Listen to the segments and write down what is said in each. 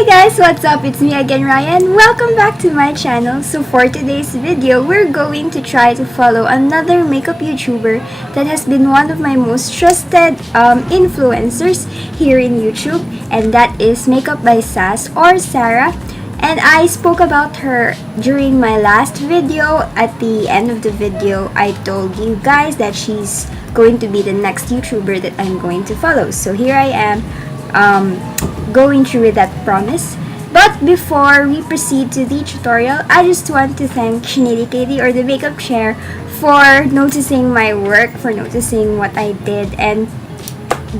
Hi guys, what's up? It's me again, Raya, and welcome back to my channel. So for today's video, we're going to try to follow another makeup YouTuber that has been one of my most trusted influencers here in YouTube, and that is Makeupbysaz or Sarah. And I spoke about her during my last video. At the end of the video, I told you guys that she's going to be the next YouTuber that I'm going to follow. So here I am, going through with that promise. But before we proceed to the tutorial, I just want to thank Katie or the makeup chair for noticing my work, for noticing what I did, and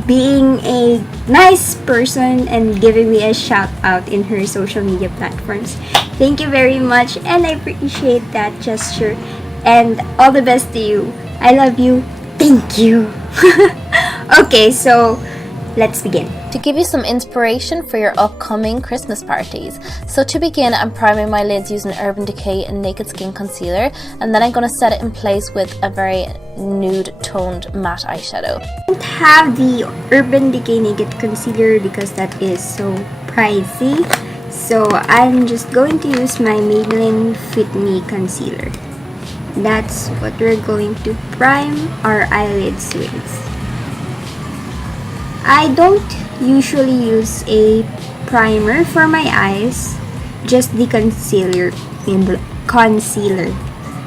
being a nice person and giving me a shout out in her social media platforms. Thank you very much, and I appreciate that gesture, and all the best to you. I love you. Thank you. Okay, so let's begin. To give you some inspiration for your upcoming Christmas parties. So to begin, I'm priming my lids using Urban Decay and Naked Skin Concealer, and then I'm going to set it in place with a very nude toned matte eyeshadow. I don't have the Urban Decay Naked Concealer because that is so pricey, so I'm just going to use my Maybelline Fit Me Concealer. That's what we're going to prime our eyelids with. I don't usually use a primer for my eyes, just the concealer.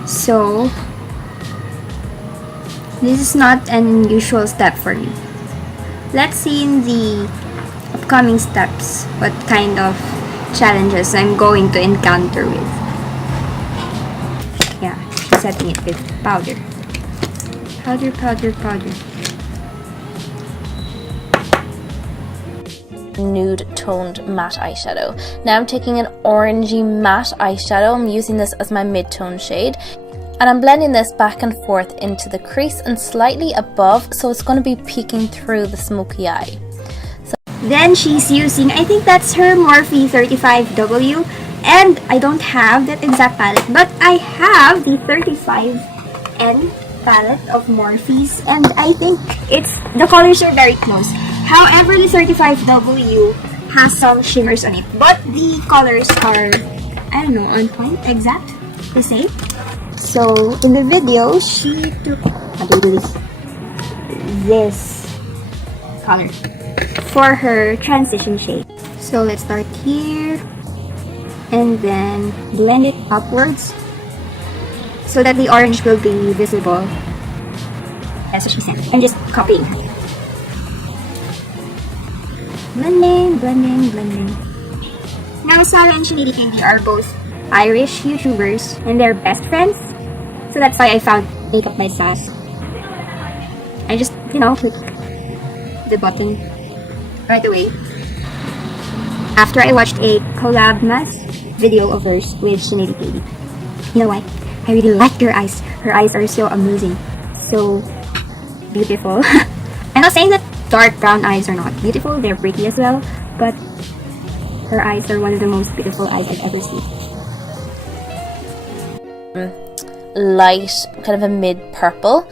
So this is not an unusual step for me. Let's see in the upcoming steps what kind of challenges I'm going to encounter with. Yeah, setting it with powder. Powder. Nude toned matte eyeshadow. Now I'm taking an orangey matte eyeshadow. I'm using this as my mid-tone shade, and I'm blending this back and forth into the crease and slightly above, so it's going to be peeking through the smoky eye. Then she's using, I think that's her Morphe 35W, and I don't have that exact palette, but I have the 35N palette of Morphe's, and I think the colors are very close. However, the 35W has some shimmers on it, but the colors are, I don't know, on point, exact, the same. So in the video, she took this color for her transition shade. So let's start here and then blend it upwards so that the orange will be visible. That's what she said. I'm just copying her. Blending. Now, Sarah and Katie are both Irish YouTubers and they're best friends. So that's why I found Makeupbysaz. I just, click the button right away. After I watched a collab mask video of hers with Katie. You know why? I really like her eyes. Her eyes are so amazing. So beautiful. I'm not saying that dark brown eyes are not beautiful, they're pretty as well, but her eyes are one of the most beautiful eyes I've ever seen. Light, kind of a mid purple,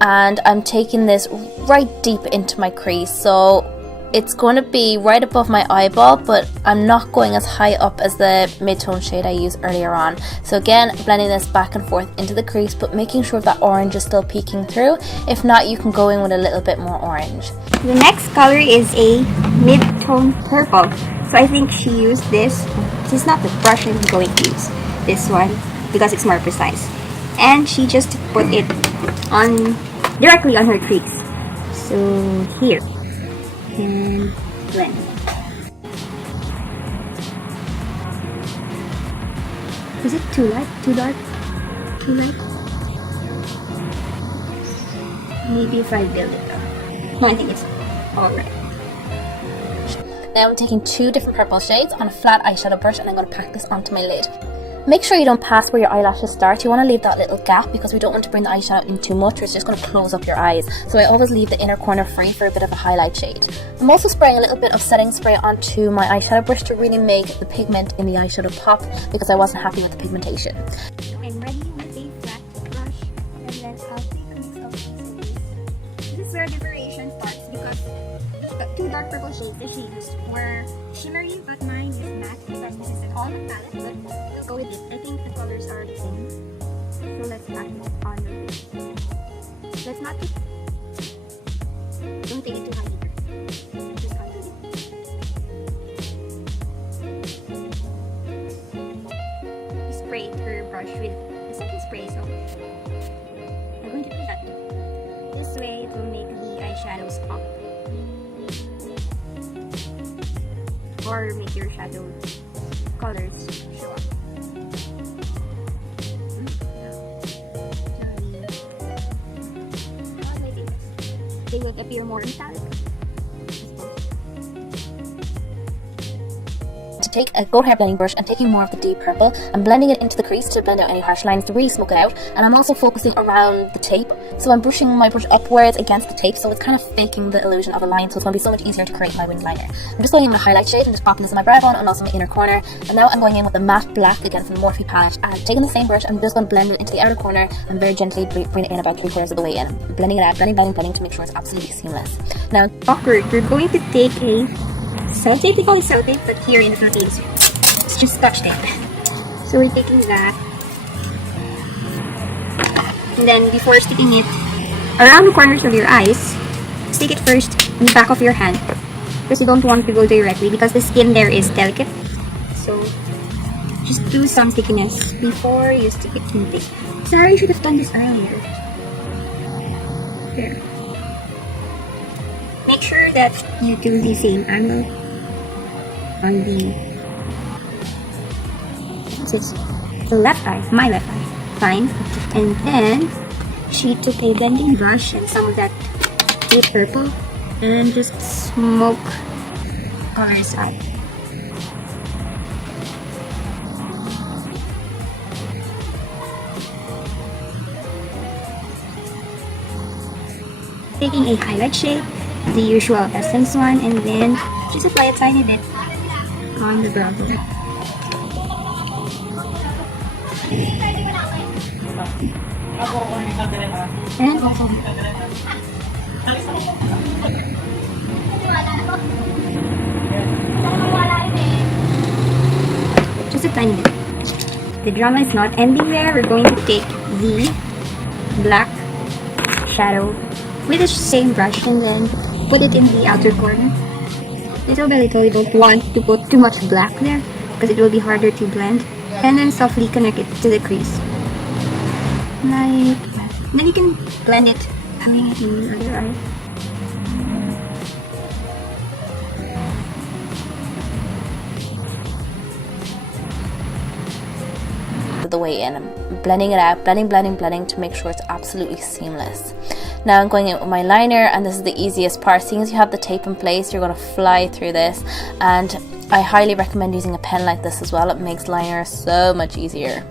and I'm taking this right deep into my crease, so it's going to be right above my eyeball, but I'm not going as high up as the mid-tone shade I used earlier on. So again, blending this back and forth into the crease, but making sure that orange is still peeking through. If not, you can go in with a little bit more orange. The next color is a mid-tone purple. So I think she used this. This is not the brush I'm going to use. This one, because it's more precise. And she just put it directly on her crease. So here. And blend. Is it too light? Too dark? Too light? Maybe if I build it up. No, I think it's alright. Now I'm taking two different purple shades on a flat eyeshadow brush, and I'm going to pack this onto my lid. Make sure you don't pass where your eyelashes start. You want to leave that little gap because we don't want to bring the eyeshadow in too much, or it's just going to close up your eyes. So I always leave the inner corner free for a bit of a highlight shade. I'm also spraying a little bit of setting spray onto my eyeshadow brush to really make the pigment in the eyeshadow pop, because I wasn't happy with the pigmentation. I'm ready with a flat brush, and then I'll take a mix of these. This is where the variation starts, because the two dark purple shades that she used were shimmery but not mine is matte because this is a all palette, but we'll go with it. I think the colors are the same. So let's pack it on your face. Let's not take, don't take it too high either. Just under it. We sprayed her brush with the setting spray, so I'm going to do that. This way it will make the eyeshadows pop. Or make your shadow colors show up. They would appear more metallic. To take a gold hair blending brush and taking more of the deep purple and blending it into the crease to blend out any harsh lines to really smoke it out. And I'm also focusing around the tape, so I'm brushing my brush upwards against the tape, so it's kind of faking the illusion of a line, so it's going to be so much easier to create my winged liner. I'm just going in with my highlight shade and just popping this in my brow bone and also my inner corner. And now I'm going in with the matte black again from the Morphe palette, and taking the same brush, I'm just going to blend it into the outer corner and very gently bring it in about 3/4 of the way in, blending it out, blending to make sure it's absolutely seamless. Now, Awkward, we're going to take a sellotape, they call it sellotape, but here in the Philippines, it's just Scotch tape. So we're taking that, and then before sticking it around the corners of your eyes, stick it first in the back of your hand, because you don't want to go directly because the skin there is delicate. So just do some stickiness before you stick it in the face. Sorry, I should have done this earlier. There. Make sure that you do the same angle on the left eye, my left eye. Fine. And then she took a blending brush and some of that deep purple and just smoke colors out. Taking a highlight shade, the usual Essence one, and then just apply a tiny bit on the brow bone. And also just a tiny bit. The drama is not ending there. We're going to take the black shadow with the same brush and then put it in the outer corner. Little by little, you don't want to put too much black there because it will be harder to blend. And then softly connect it to the crease. Like, then you can blend it in the other eye. the way in. I'm blending it out, blending to make sure it's absolutely seamless. Now I'm going in with my liner, and this is the easiest part. Seeing as you have the tape in place, you're going to fly through this, and I highly recommend using a pen like this as well. It makes liner so much easier.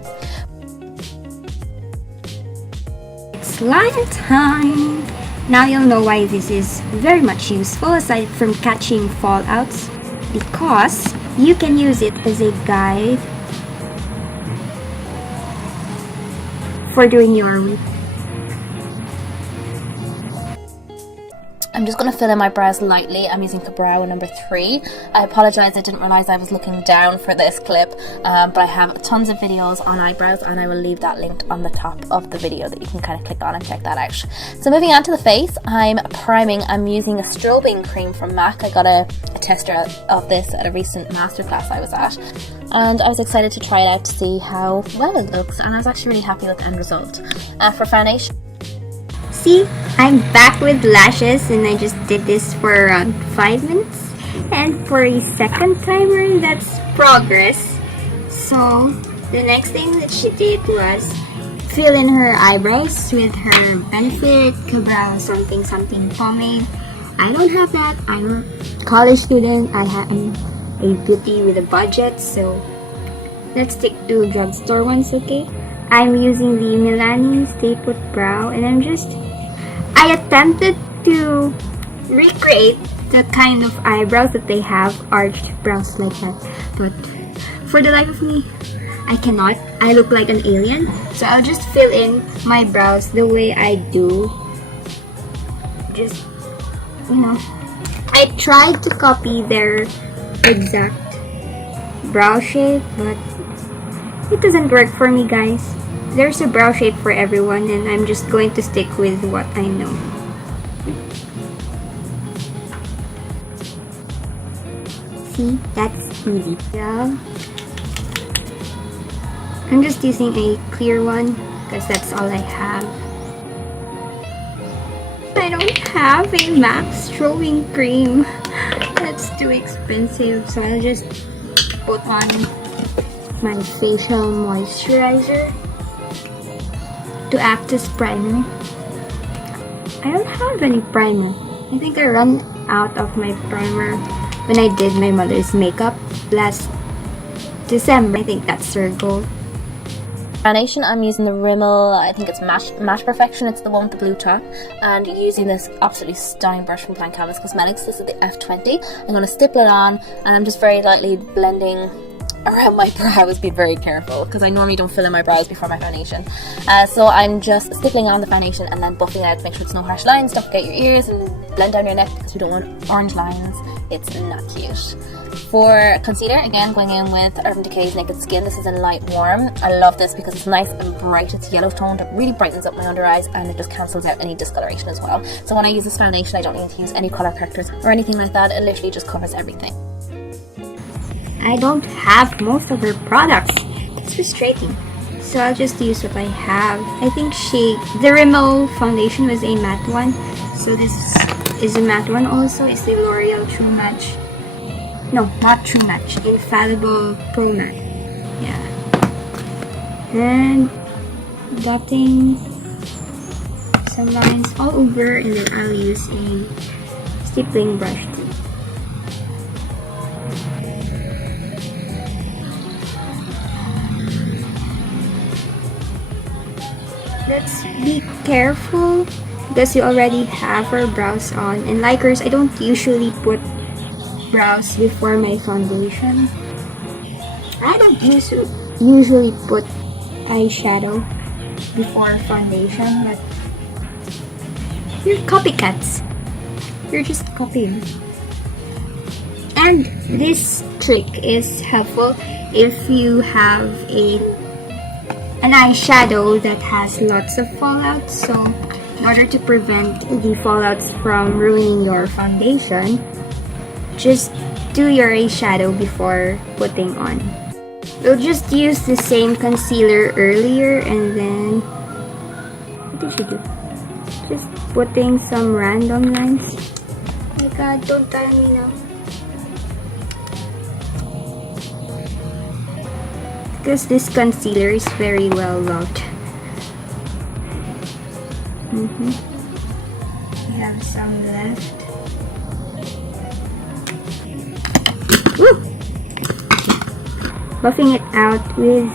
It's liner time! Now you'll know why this is very much useful aside from catching fallouts, because you can use it as a guide for doing your week. I'm just going to fill in my brows lightly. I'm using brow number 3. I apologise, I didn't realise I was looking down for this clip, but I have tons of videos on eyebrows, and I will leave that linked on the top of the video that you can kind of click on and check that out. So moving on to the face, I'm priming. I'm using a strobing cream from MAC. I got a tester of this at a recent masterclass I was at, and I was excited to try it out to see how well it looks, and I was actually really happy with the end result. For foundation, see, I'm back with lashes, and I just did this for around 5 minutes, and for a second timer, that's progress. So the next thing that she did was fill in her eyebrows with her Benefit Brow something pomade. I don't have that. I'm a college student. I am a beauty with a budget, so let's stick to drugstore ones, okay? I'm using the Milani Stay Put Brow, and I attempted to recreate the kind of eyebrows that they have, arched brows like that, but for the life of me, I cannot. I look like an alien, so I'll just fill in my brows the way I do. Just, I tried to copy their exact brow shape, but it doesn't work for me, guys. There's a brow shape for everyone, and I'm just going to stick with what I know. See, that's easy. Yeah. I'm just using a clear one because that's all I have. I don't have a MAC strobing cream. That's too expensive, so I'll just put on my facial moisturizer to act as primer. I don't have any primer. I think I ran out of my primer when I did my mother's makeup last December. I think that's her goal. Foundation, I'm using the Rimmel, I think it's Matte Perfection, it's the one with the blue top, and using this absolutely stunning brush from Blank Canvas Cosmetics. This is the F20. I'm going to stipple it on, and I'm just very lightly blending around my brows. Be very careful because I normally don't fill in my brows before my foundation. So I'm just stippling on the foundation and then buffing it out to make sure there's no harsh lines. Don't forget your ears and blend down your neck because you don't want orange lines. It's not cute. For concealer, again going in with Urban Decay's Naked Skin. This is in Light Warm. I love this because it's nice and bright. It's yellow toned. It really brightens up my under eyes and it just cancels out any discoloration as well. So when I use this foundation, I don't need to use any color correctors or anything like that. It literally just covers everything. I don't have most of her products. It's frustrating. So I'll just use what I have. I think the Rimmel foundation was a matte one. So this is a matte one also. It's the L'Oreal True Match. No, not True Match. Infallible Pro Matte. Yeah. And dotting some lines all over, and then I'll use a stippling brush too. Let's be careful because you already have our brows on, and like hers, I don't usually put brows before my foundation. I don't usually put eyeshadow before foundation, but you're copycats. You're just copying. And this trick is helpful if you have an eyeshadow that has lots of fallout. So in order to prevent the fallouts from ruining your foundation, just do your eyeshadow before putting on. We'll just use the same concealer earlier, and then what did she do? Just putting some random lines. Oh my god, don't tell me now. Because this concealer is very well loved. We have some left. Woo! Buffing it out with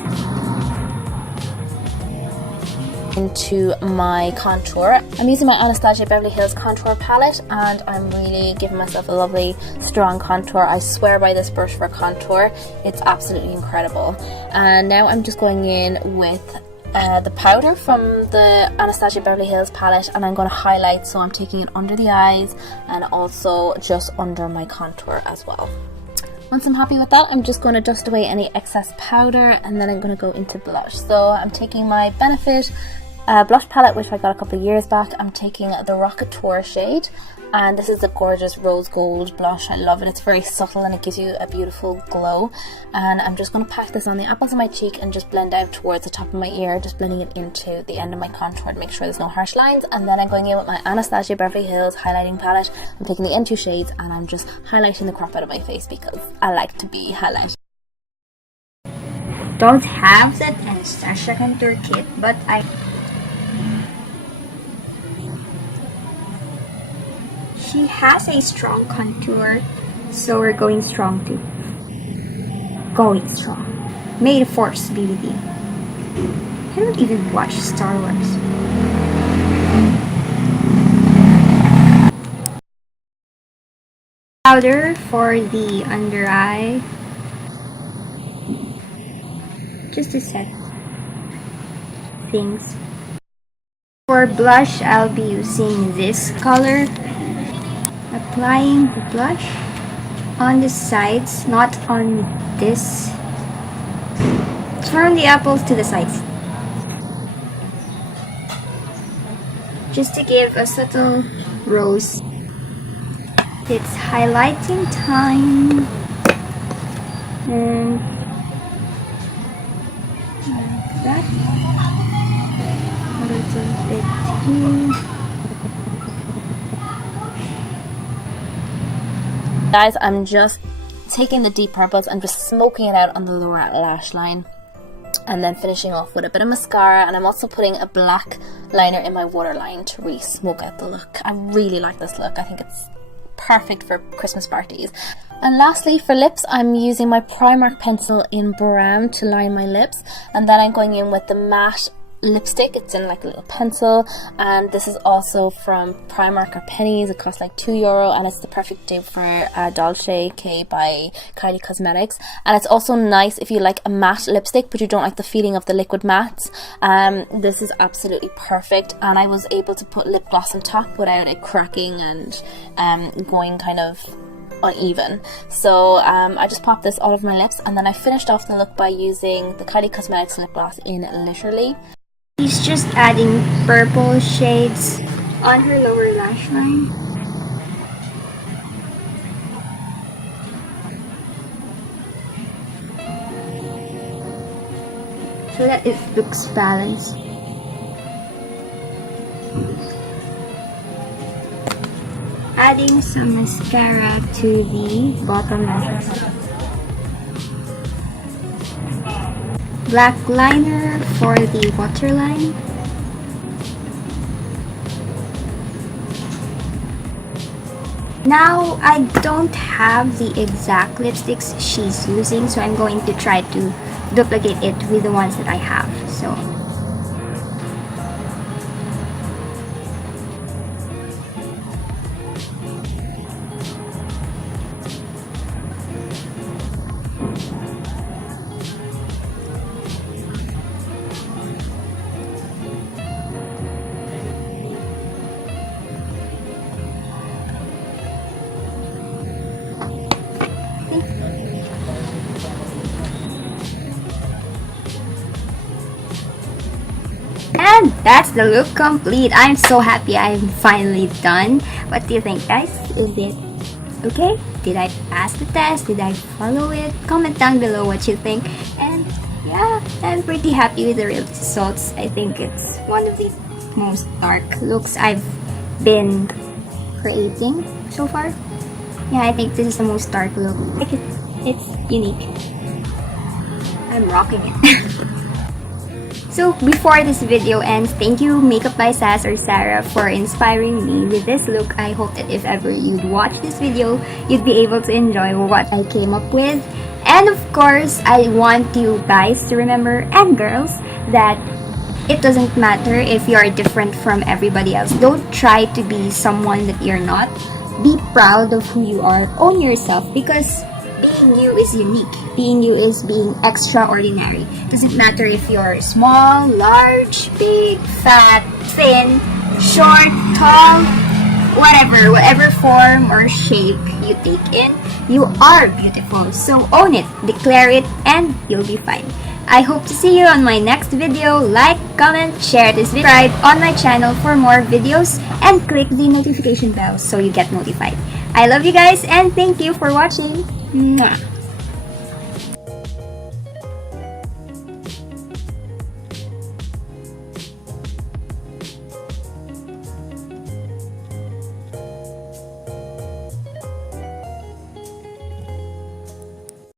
into my contour. I'm using my Anastasia Beverly Hills contour palette, and I'm really giving myself a lovely strong contour. I swear by this brush for contour. It's absolutely incredible. And now I'm just going in with the powder from the Anastasia Beverly Hills palette, and I'm going to highlight, so I'm taking it under the eyes and also just under my contour as well. Once I'm happy with that, I'm just going to dust away any excess powder, and then I'm going to go into blush. So I'm taking my Benefit blush palette, which I got a couple of years back. I'm taking the Rockateur shade, and this is a gorgeous rose gold blush. I love it. It's very subtle and it gives you a beautiful glow. And I'm just going to pack this on the apples of my cheek and just blend out towards the top of my ear, just blending it into the end of my contour to make sure there's no harsh lines. And then I'm going in with my Anastasia Beverly Hills highlighting palette. I'm taking the N2 shades and I'm just highlighting the crap out of my face because I like to be highlighted. don't have that Anastasia contour kit, but she has a strong contour, so we're going strong too. Going strong. May the force be with you. I don't even watch Star Wars. Powder for the under eye. Just to set things. For blush, I'll be using this color. Applying the blush. on the sides, not on this. From the apples to the sides. Just to give a subtle rose. It's highlighting time. And like that. A little bit here. Guys, I'm just taking the deep purples and just smoking it out on the lower lash line, and then finishing off with a bit of mascara, and I'm also putting a black liner in my waterline to really smoke out the look. I really like this look. I think it's perfect for Christmas parties. And lastly, for lips, I'm using my Primark pencil in brown to line my lips, and then I'm going in with the matte lipstick. It's in like a little pencil, and this is also from Primark or Pennies. It costs like €2, and it's the perfect dupe for Dolce K by Kylie Cosmetics. And it's also nice if you like a matte lipstick but you don't like the feeling of the liquid mattes. This is absolutely perfect, and I was able to put lip gloss on top without it cracking and going kind of uneven. So I just popped this all over my lips, and then I finished off the look by using the Kylie Cosmetics lip gloss in Literally. She's just adding purple shades on her lower lash line. So that it looks balanced. Adding some mascara to the bottom lashes. Black liner for the waterline. Now I don't have the exact lipsticks she's using, so I'm going to try to duplicate it with the ones that I have. So and that's the look complete. I'm so happy I'm finally done. What do you think, guys? Is it okay? Did I pass the test? Did I follow it? Comment down below what you think. And yeah, I'm pretty happy with the results. I think it's one of the most dark looks I've been creating so far. Yeah, I think this is the most dark look. It's unique. I'm rocking it. So before this video ends, thank you Makeupbysaz or Sarah for inspiring me with this look. I hope that if ever you'd watch this video, you'd be able to enjoy what I came up with. And of course, I want you guys to remember, and girls, that it doesn't matter if you are different from everybody else. Don't try to be someone that you're not. Be proud of who you are. Own yourself, because being you is unique. Being you is being extraordinary. Doesn't matter if you're small, large, big, fat, thin, short, tall, whatever form or shape you take in, you are beautiful. So own it, declare it, and you'll be fine. I hope to see you on my next video. Like, comment, share this video, subscribe on my channel for more videos, and click the notification bell so you get notified. I love you guys, and thank you for watching. Mwah.